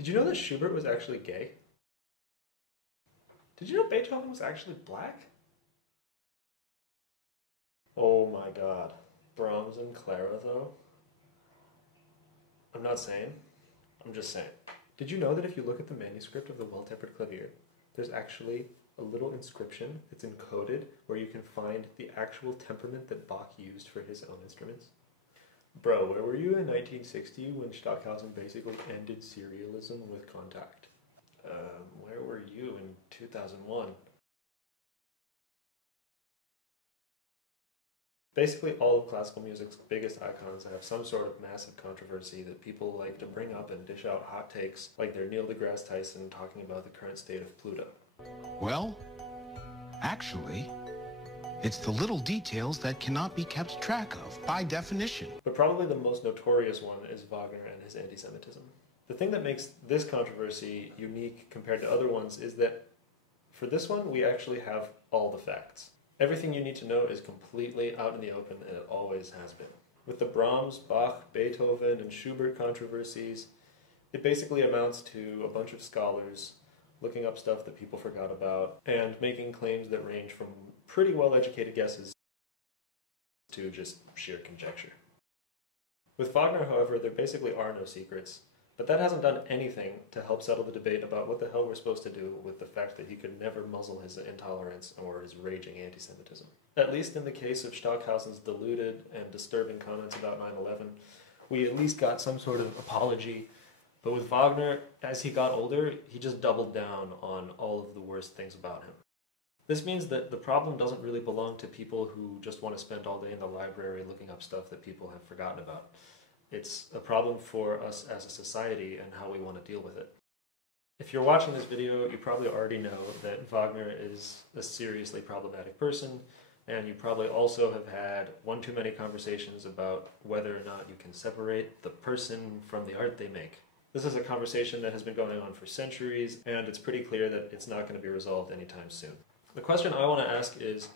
Did you know that Schubert was actually gay? Did you know Beethoven was actually black? Oh my god. Brahms and Clara, though? I'm not saying. I'm just saying. Did you know that if you look at the manuscript of the Well-Tempered Clavier, there's actually a little inscription that's encoded where you can find the actual temperament that Bach used for his own instruments? Bro, where were you in 1960 when Stockhausen basically ended serialism with Contact? Where were you in 2001? Basically, all of classical music's biggest icons have some sort of massive controversy that people like to bring up and dish out hot takes like they're Neil deGrasse Tyson talking about the current state of Pluto. Well, actually, it's the little details that cannot be kept track of by definition. But probably the most notorious one is Wagner and his anti-Semitism. The thing that makes this controversy unique compared to other ones is that for this one, we actually have all the facts. Everything you need to know is completely out in the open, and it always has been. With the Brahms, Bach, Beethoven, and Schubert controversies, it basically amounts to a bunch of scholars looking up stuff that people forgot about and making claims that range from pretty well-educated guesses to just sheer conjecture. With Wagner, however, there basically are no secrets, but that hasn't done anything to help settle the debate about what the hell we're supposed to do with the fact that he could never muzzle his intolerance or his raging anti-Semitism. At least in the case of Stockhausen's deluded and disturbing comments about 9/11, we at least got some sort of apology. But with Wagner, as he got older, he just doubled down on all of the worst things about him. This means that the problem doesn't really belong to people who just want to spend all day in the library looking up stuff that people have forgotten about. It's a problem for us as a society and how we want to deal with it. If you're watching this video, you probably already know that Wagner is a seriously problematic person, and you probably also have had one too many conversations about whether or not you can separate the person from the art they make. This is a conversation that has been going on for centuries, and it's pretty clear that it's not going to be resolved anytime soon. The question I want to ask is,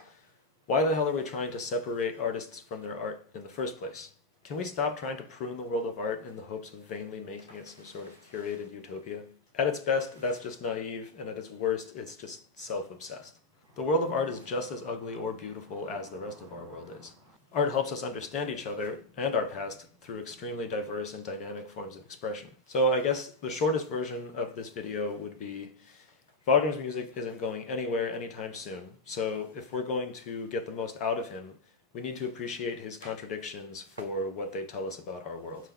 why the hell are we trying to separate artists from their art in the first place? Can we stop trying to prune the world of art in the hopes of vainly making it some sort of curated utopia? At its best, that's just naive, and at its worst, it's just self-obsessed. The world of art is just as ugly or beautiful as the rest of our world is. Art helps us understand each other and our past through extremely diverse and dynamic forms of expression. So I guess the shortest version of this video would be Wagner's music isn't going anywhere anytime soon, so if we're going to get the most out of him, we need to appreciate his contradictions for what they tell us about our world.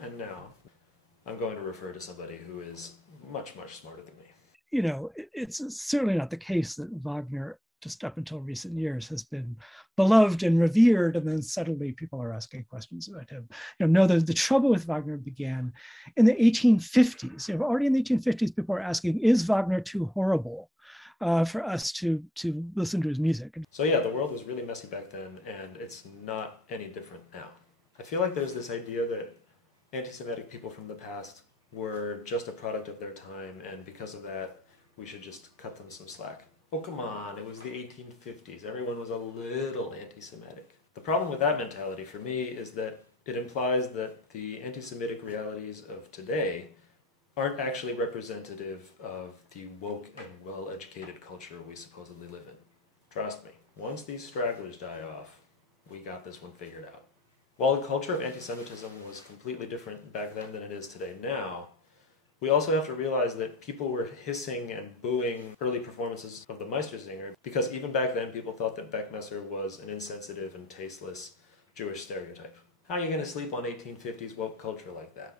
And now, I'm going to refer to somebody who is much, much smarter than me. You know, it's certainly not the case that Wagner, just up until recent years, has been beloved and revered, and then suddenly people are asking questions about him. No, the trouble with Wagner began in the 1850s. Already in the 1850s, people were asking, is Wagner too horrible for us to listen to his music? So yeah, the world was really messy back then, and it's not any different now. I feel like there's this idea that anti-Semitic people from the past were just a product of their time, and because of that, we should just cut them some slack. Oh, come on, it was the 1850s. Everyone was a little anti-Semitic. The problem with that mentality for me is that it implies that the anti-Semitic realities of today aren't actually representative of the woke and well-educated culture we supposedly live in. Trust me, once these stragglers die off, we got this one figured out. While the culture of anti-Semitism was completely different back then than it is today now, we also have to realize that people were hissing and booing early performances of the Meistersinger because even back then people thought that Beckmesser was an insensitive and tasteless Jewish stereotype. How are you going to sleep on 1850s woke culture like that?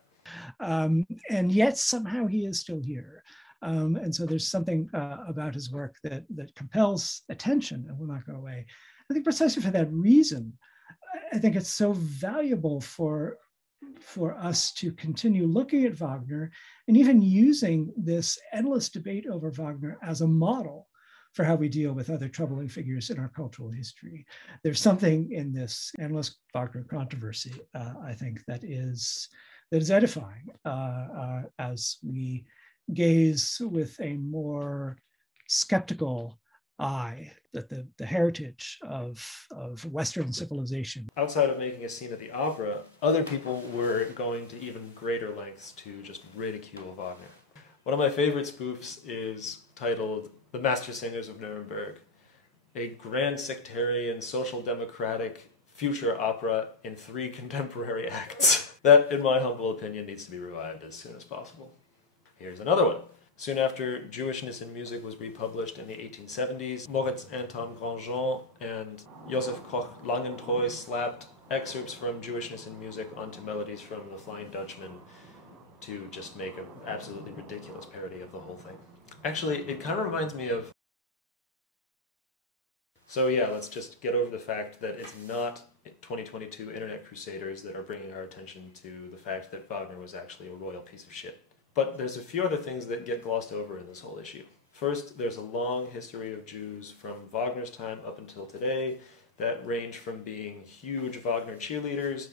And yet somehow he is still here. And so there's something about his work that compels attention and will not go away. I think precisely for that reason, I think it's so valuable for us to continue looking at Wagner and even using this endless debate over Wagner as a model for how we deal with other troubling figures in our cultural history. There's something in this endless Wagner controversy, I think, that is edifying as we gaze with a more skeptical eye, that the heritage of Western civilization. Outside of making a scene at the opera, other people were going to even greater lengths to just ridicule Wagner. One of my favorite spoofs is titled The Master Singers of Nirenberg, a grand sectarian, social democratic future opera in 3 contemporary acts. That, in my humble opinion, needs to be revived as soon as possible. Here's another one. Soon after Jewishness in Music was republished in the 1870s, Moritz Anton Grandjean and Joseph Koch Langentreu slapped excerpts from Jewishness in Music onto melodies from The Flying Dutchman to just make an absolutely ridiculous parody of the whole thing. Actually, it kind of reminds me of... So yeah, let's just get over the fact that it's not 2022 internet crusaders that are bringing our attention to the fact that Wagner was actually a royal piece of shit. But there's a few other things that get glossed over in this whole issue. First, there's a long history of Jews from Wagner's time up until today that range from being huge Wagner cheerleaders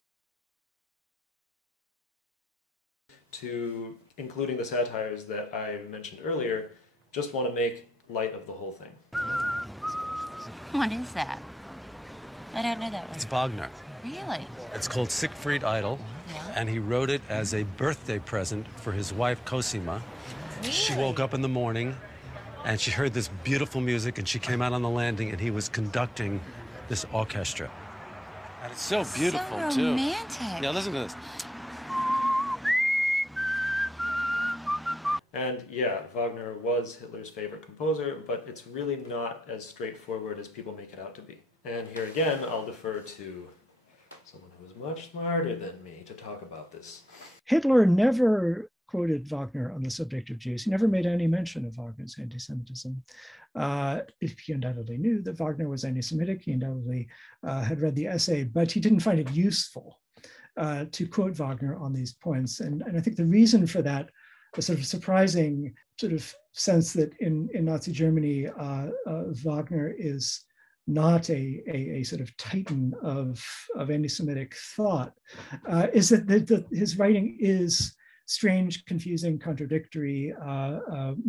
to, including the satires that I mentioned earlier, just want to make light of the whole thing. What is that? I don't know that one. It's Wagner. Really? It's called Siegfried Idle, and he wrote it as a birthday present for his wife, Cosima. Really? She woke up in the morning, and she heard this beautiful music, and she came out on the landing, and he was conducting this orchestra. And it's so beautiful, so too. Romantic. Yeah, listen to this. And yeah, Wagner was Hitler's favorite composer, but it's really not as straightforward as people make it out to be. And here again, I'll defer to someone who is much smarter than me to talk about this. Hitler never quoted Wagner on the subject of Jews. He never made any mention of Wagner's anti-Semitism. He undoubtedly knew that Wagner was anti-Semitic. He undoubtedly had read the essay, but he didn't find it useful to quote Wagner on these points. And I think the reason for that, a sort of surprising sort of sense that in Nazi Germany, Wagner is not a sort of titan of anti-Semitic thought, is that his writing is strange, confusing, contradictory,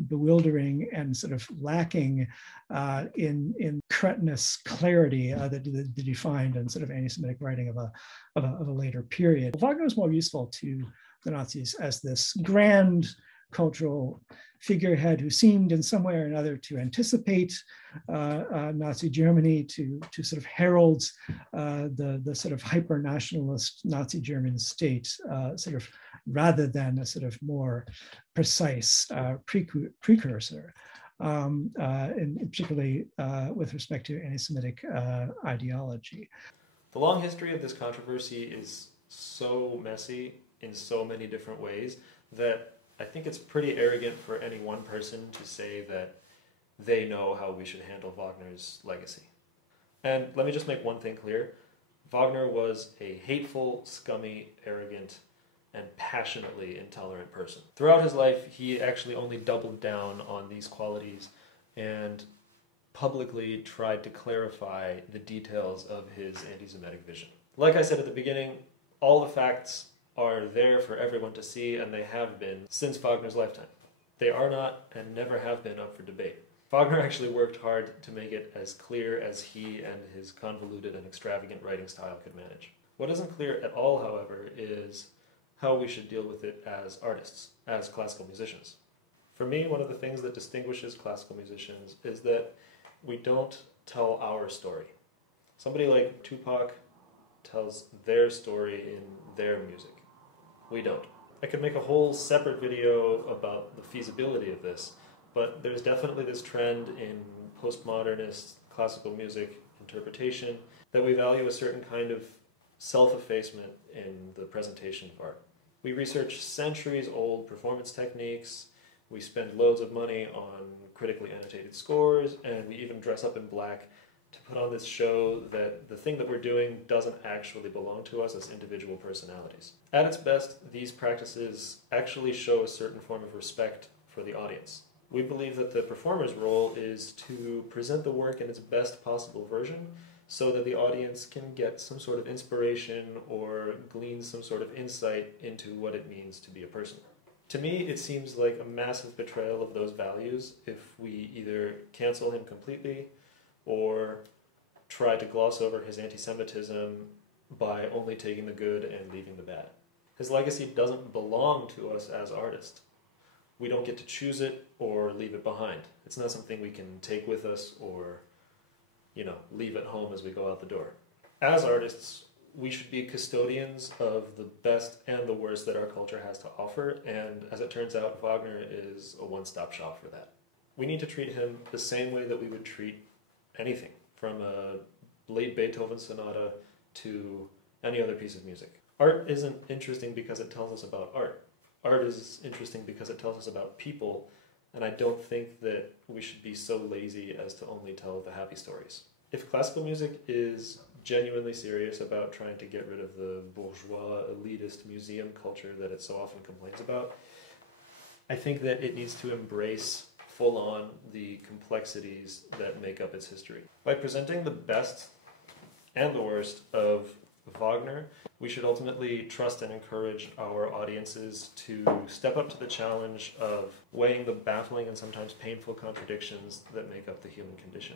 bewildering, and sort of lacking in cretinous clarity that you find in sort of anti-Semitic writing of a later period. Wagner was more useful to the Nazis as this grand cultural figurehead who seemed in some way or another to anticipate Nazi Germany, to sort of herald the sort of hyper-nationalist Nazi German state, sort of rather than a sort of more precise precursor, and particularly with respect to anti-Semitic ideology. The long history of this controversy is so messy in so many different ways that I think it's pretty arrogant for any one person to say that they know how we should handle Wagner's legacy. And let me just make one thing clear. Wagner was a hateful, scummy, arrogant, and passionately intolerant person. Throughout his life, he actually only doubled down on these qualities and publicly tried to clarify the details of his anti-Semitic vision. Like I said at the beginning, all the facts are there for everyone to see, and they have been since Wagner's lifetime. They are not and never have been up for debate. Wagner actually worked hard to make it as clear as he and his convoluted and extravagant writing style could manage. What isn't clear at all, however, is how we should deal with it as artists, as classical musicians. For me, one of the things that distinguishes classical musicians is that we don't tell our story. Somebody like Tupac tells their story in their music. We don't. I could make a whole separate video about the feasibility of this, but there's definitely this trend in postmodernist classical music interpretation that we value a certain kind of self-effacement in the presentation of art. We research centuries-old performance techniques, we spend loads of money on critically annotated scores, and we even dress up in black to put on this show that the thing that we're doing doesn't actually belong to us as individual personalities. At its best, these practices actually show a certain form of respect for the audience. We believe that the performer's role is to present the work in its best possible version so that the audience can get some sort of inspiration or glean some sort of insight into what it means to be a person. To me, it seems like a massive betrayal of those values if we either cancel him completely or try to gloss over his anti-Semitism by only taking the good and leaving the bad. His legacy doesn't belong to us as artists. We don't get to choose it or leave it behind. It's not something we can take with us or, leave at home as we go out the door. As artists, we should be custodians of the best and the worst that our culture has to offer, and as it turns out, Wagner is a one-stop shop for that. We need to treat him the same way that we would treat anything, from a late Beethoven sonata to any other piece of music. Art isn't interesting because it tells us about art. Art is interesting because it tells us about people, and I don't think that we should be so lazy as to only tell the happy stories. If classical music is genuinely serious about trying to get rid of the bourgeois, elitist museum culture that it so often complains about, I think that it needs to embrace full-on the complexities that make up its history. By presenting the best and the worst of Wagner, we should ultimately trust and encourage our audiences to step up to the challenge of weighing the baffling and sometimes painful contradictions that make up the human condition.